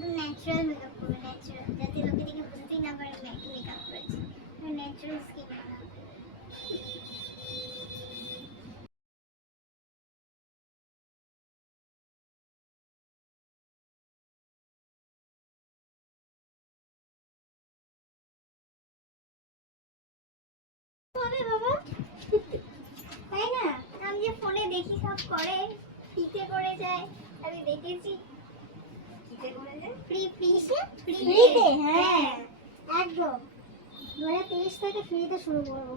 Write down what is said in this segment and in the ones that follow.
একদম natural makeup করবে, natural, যাতে লোকে দেখে বুঝতেই না পারে আমি মেকআপ করেছি। ন্যাচারাল স্কিন বানাবে। বাবা তাই না, আমি যে ফোনে দেখি সব করে, ফ্রিতে করে যায়, আমি দেখেছি ফ্রিতে করে যায়, ফ্রিতে। হ্যাঁ একদম 2023 থেকে ফ্রিতে শুরু করবো।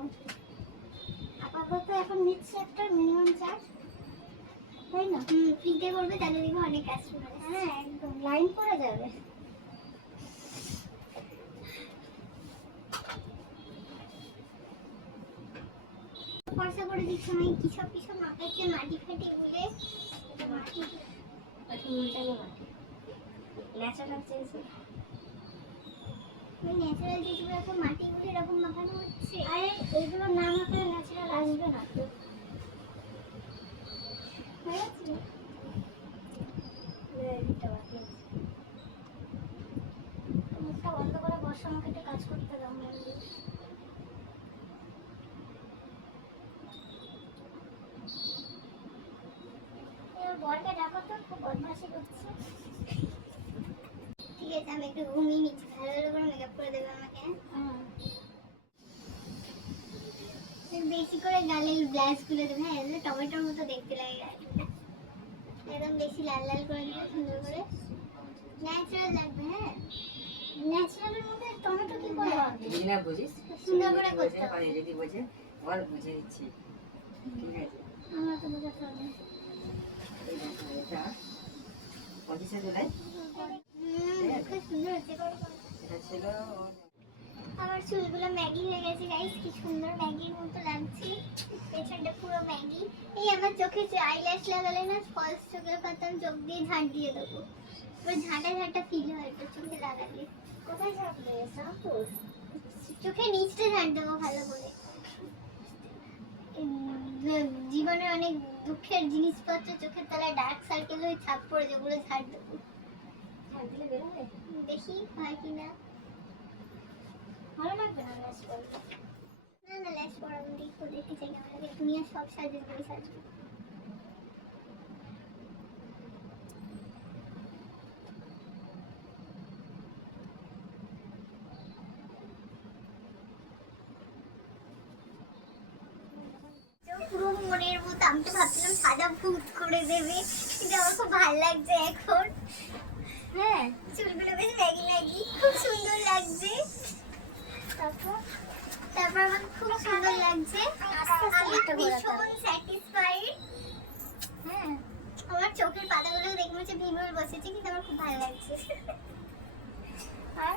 আপাতত এখন নিচ্ছে একটা মিনিমাম চার্জ, তাই না? ফ্রিতে করবে তাহলে দেখবে অনেক কাস্টমার। হ্যাঁ একদম লাইন পড়ে যাবে। খরচা করে দিচ্ছ আমি কিসব কিসব মাথাচ্ছে, মাটি ফাটি বলে মাটি উল্টানো মাটি ন্যাচারাল চেয়েছে, ন্যাচারাল যেগুলো এখন মাটিগুলো এরকম মাখানো হচ্ছে। আরে এইগুলো না মাখালে ন্যাচারাল আসবে না তো। মুখটা বন্ধ করে বসে, আমাকে একটা কাজ করতে দাও। বরকে ডাকো তো, খুব বদমাশি করছে। ঠিক আছে আমি একটু ঘুমিয়ে নিচ্ছি, ভালো ভালো করে মেকআপ করে দেবে আমাকে। বেশি করে গালের ব্লাশ গুলো দেবে। হ্যাঁ টমেটোর মতো দেখতে লাগে গালটা, একদম বেশি লাল লাল করে দেবে, সুন্দর করে ন্যাচারাল লাগবে। হ্যাঁ ন্যাচারালের মধ্যে টমেটো কি করে হবে? যদি না বুঝিস সুন্দর করে করতে হবে, যদি বোঝে বল বুঝে দিচ্ছি। ঠিক আছে আমার তো বোঝাতে হবে। এই দেখো এটা 25 জুলাই খুব সুন্দর হচ্ছে। এটা ছিল। আমার চুলগুলো ম্যাগি হয়ে গেছে গাইস, কি সুন্দর ম্যাগির মতো লাগছে, পেছনটা পুরো ম্যাগি। এই আমার চোখে আইল্যাশ লাগালে না, ফলস চোখের পাতা চোখ দিয়ে ঝাঁট দিয়ে দেবো, এবার ঝাঁটা ঝাঁটা ফিল হয় তো চোখে লাগালে। কোথায় ঝাঁটবে? চোখে নিচটা ঝাঁট দেবো ভালো করে। জীবনে অনেক দুঃখের জিনিসপত্র চোখের তলায় ডার্ক সার্কেল হয়ে ছাপ পড়ে, যেগুলো ঝাঁট দেবো। ঝাঁট দিলে বেরোবে, দেখি হয় কিনা। ভালো লাগবে না ল্যাশ পরাতে? না না ল্যাশ পরাবো, দেখো দেখতে চাই কেমন লাগে। তুমি আর সব সাজে করে সাজবে। পুরো মনের মতো, আমি তো ভাবছিলাম সাদা ভূত করে দেবে, কিন্তু আমার খুব ভালো লাগছে এখন। হ্যাঁ চুলগুলো বেশ ম্যাগি ম্যাগি, খুব সুন্দর লাগছে। তারপর আমার খুব সুন্দর লাগছে, আমি ভীষণ স্যাটিসফাইড। হ্যাঁ আমার চোখের পাতাগুলো দেখে মনে হচ্ছে ভিমল বসেছে, কিন্তু আমার খুব ভালো লাগছে। আর